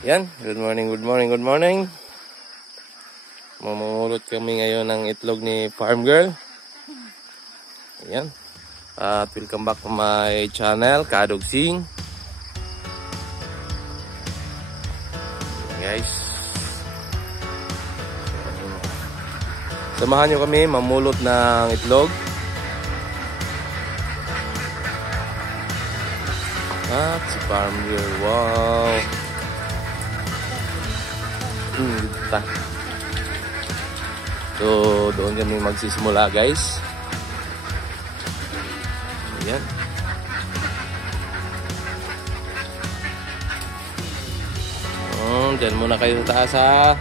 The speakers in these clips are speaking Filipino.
Yan, good morning, good morning, good morning. Mamumulot kami ngayon ng itlog ni Farm Girl. Yan. At welcome back to my channel, Kadog Sing. Guys. Samahan nyo kami mamulot ng itlog. At si Farm Girl, wow. So, doon kami magsisimula, guys. Ayan. Diyan muna kayo sa taas, ha.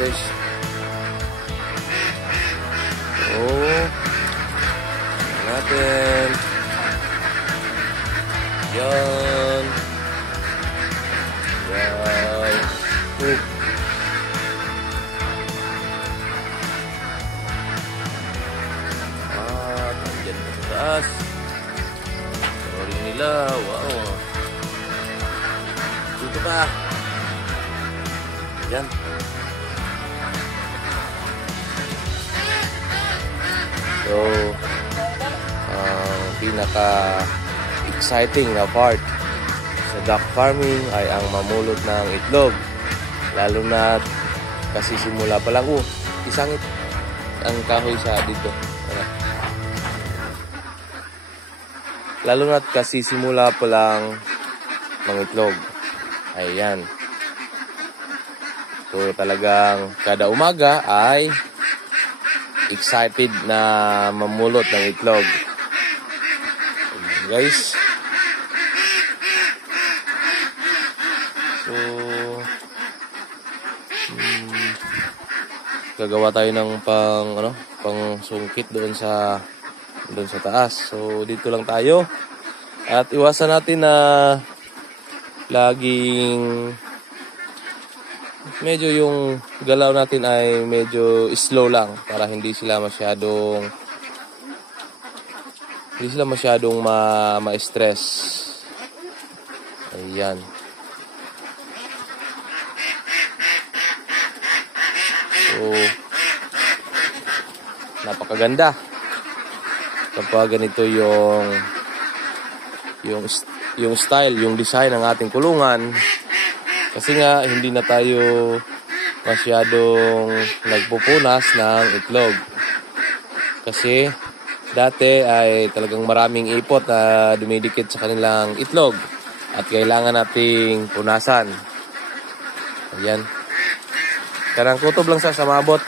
Guys. So, natin. Yan. Yan. Nandiyan sa taas. Sorry nila. Wow. Dito pa. Yan. So, pinaka-exciting na part sa duck farming ay ang mamulot ng itlog. Lalo na kasi simula pa lang, isangit ang kahoy sa dito. Lalo na kasi simula pa lang ng itlog. Ayan. So talagang kada umaga ay excited na mamulot ng itlog. Ayan, guys. So gagawa tayo ng pang sungkit doon sa taas. So dito lang tayo. At iwasan natin na laging medyo yung galaw natin ay medyo slow lang para hindi sila masyadong ma-stress. Ayan. So napakaganda kapag ganito yung style, yung design ng ating kulungan. Kasi nga, hindi na tayo masyadong nagpupunas ng itlog. Kasi, dati ay talagang maraming ipot na dumidikit sa kanilang itlog. At kailangan nating punasan. Ayan. Karang kutob lang sa mabot.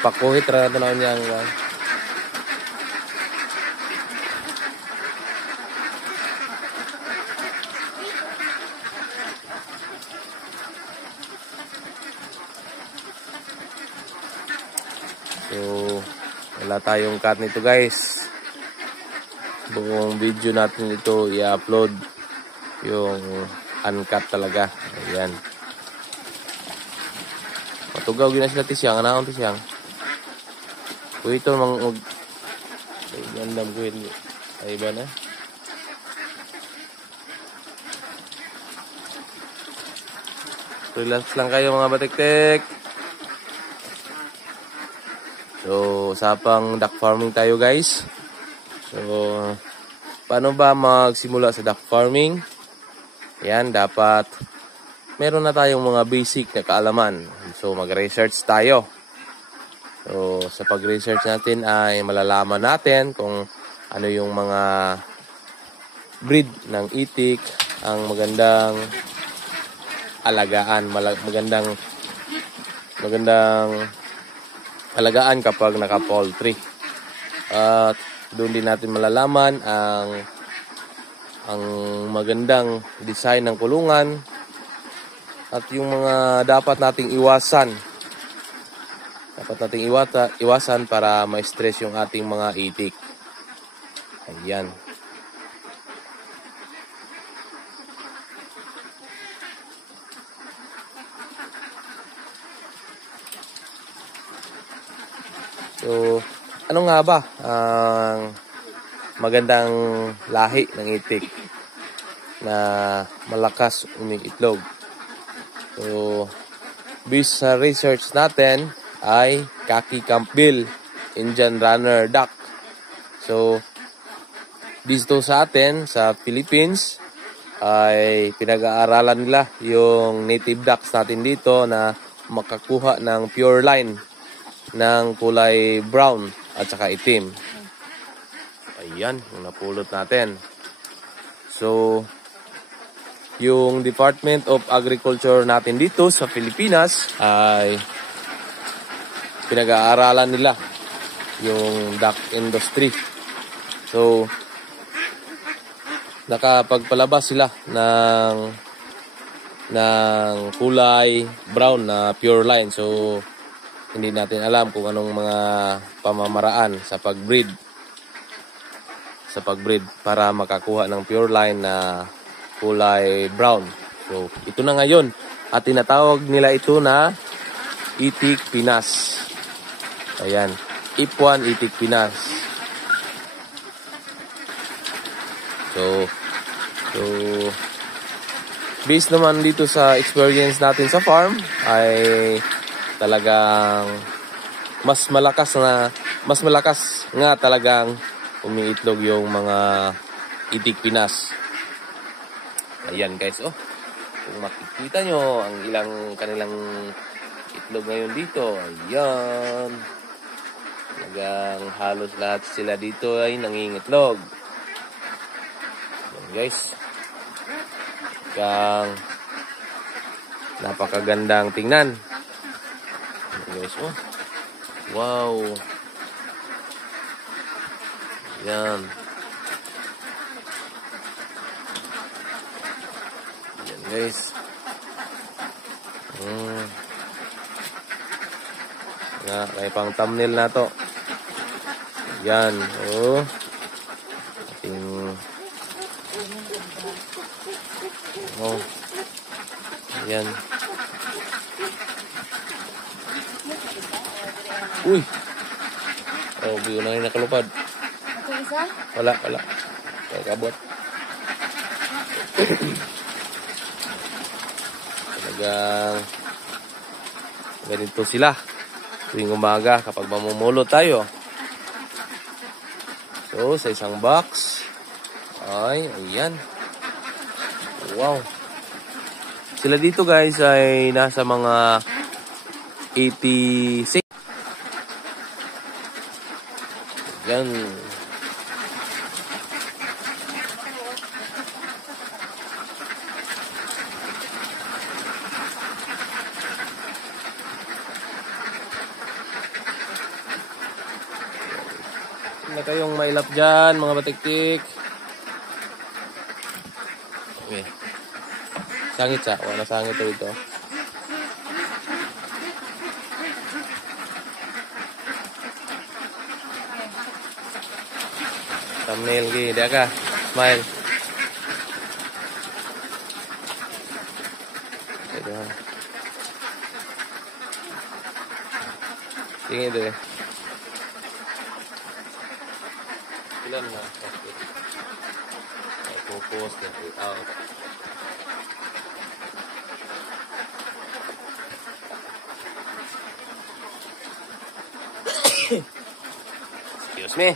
Pakuhit na tanaw niyang So, wala tayong cut nito, guys. Buong video natin ito i-upload yung uncut talaga. Ayan. Matugaw gina sila tisyang. Anaon tisyang? Kung ito mang ay gandam ko yun. Ay ba na? Relax lang kayo, mga batik-tik. So, usapang duck farming tayo, guys. So, paano ba magsimula sa duck farming? Yan, dapat meron na tayong mga basic na kaalaman. So, mag-research tayo. So, sa pag-research natin ay malalaman natin kung ano yung mga breed ng itik ang magandang alagaan, magandang alagaan kapag naka-poultry. At doon din natin malalaman ang magandang design ng kulungan at yung mga dapat nating iwasan. Dapat nating iwasan para ma-stress yung ating mga itik. Ayan. So, ano nga ba ang magandang lahi ng itik na malakas umiitlog? So, based sa research natin ay Khaki Campbell Indian Runner Duck. So, dito sa atin, sa Philippines, ay pinag-aaralan nila yung native ducks natin dito na makakuha ng pure line ng kulay brown at saka itim. Ayan, yung napulot natin. So, yung Department of Agriculture natin dito sa Pilipinas ay pinag-aaralan nila yung duck industry. So, nakapagpalabas sila ng kulay brown na pure line. So, hindi natin alam kung anong mga pamamaraan sa pag-breed para makakuha ng pure line na kulay brown. So, ito na ngayon. At tinatawag nila ito na Itik Pinas. Ayan. Ipuan Itik Pinas. So, based naman dito sa experience natin sa farm, ay talagang mas malakas nga talagang umiitlog yung mga Itik Pinas. Ayan guys, oh. Kung makikita nyo ang kanilang itlog ngayon dito. Ayan. Talagang halos lahat sila dito ay nangingitlog. Ayan guys. Talagang napakagandang tingnan. Ayan guys, oh. Wow. Ayan. Ayan guys. May pang thumbnail na to. Ayan. Oh. Ating... Oh. Ayan. Uy. Oh, biyo na yung nakalupad. Ito isa? Wala. Kaya kabot. Talagang ganito sila tuwing umaga kapag mamumulo tayo. So, sa isang box ay, ayan. Wow. Sila dito guys ay nasa mga 86. Yan. Na kayong mailap dyan, mga batiktik. Okay. Sangit sa. Wala sangit ito. Thumbnail gini. Dia ka. Smile. Ito. Tingin ito eh. Ilan na? Ay, focus. Out. Excuse me.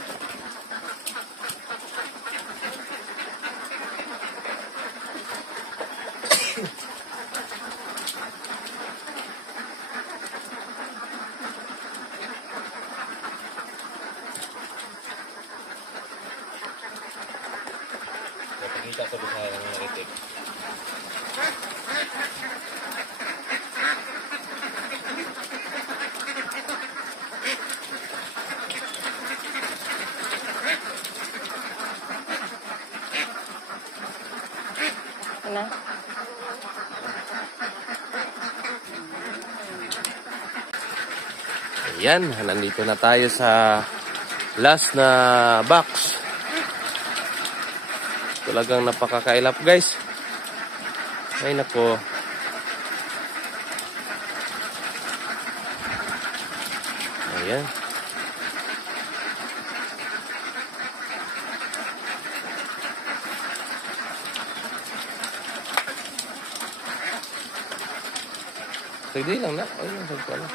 Kita ko sa ng naritig. Ano? Ayan, nandito na tayo sa last na box. Talagang napakakailap guys. Ay nako. Ayan. Sige lang na. Ayun, sagpa na.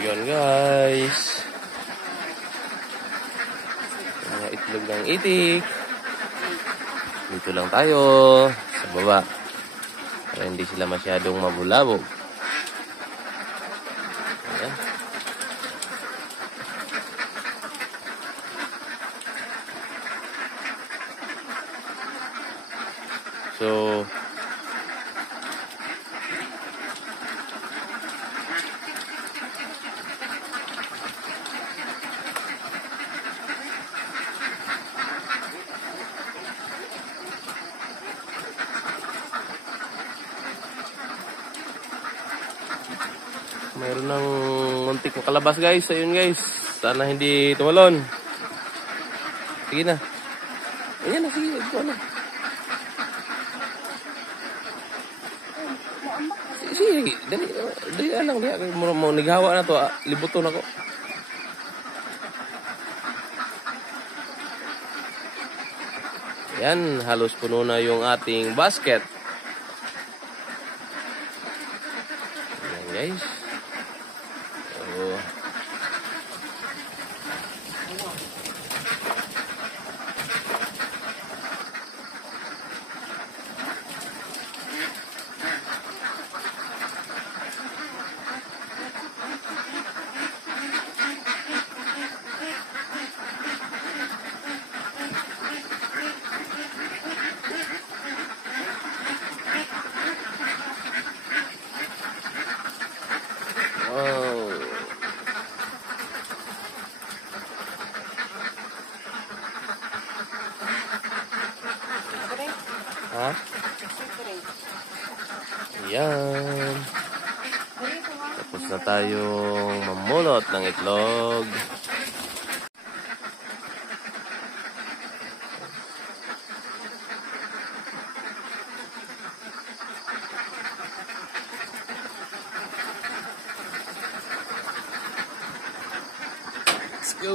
Yun guys, mga itlog ng itik. Dito lang tayo sa baba para hindi sila masyadong mabulabog. Ayan. So mayroon ng muntik na kalabas guys. Ayun guys. Sana hindi tumalon. Sige na. Ayan na. Sige. Ito na. Sige. Dali. Dali lang. Mo naghawa na to. Libuton ako. Ayan. Halos puno na yung ating basket. Ayan guys. Wow. Ha? Yan. Tapos na tayong mamulot ng itlog. Let's go.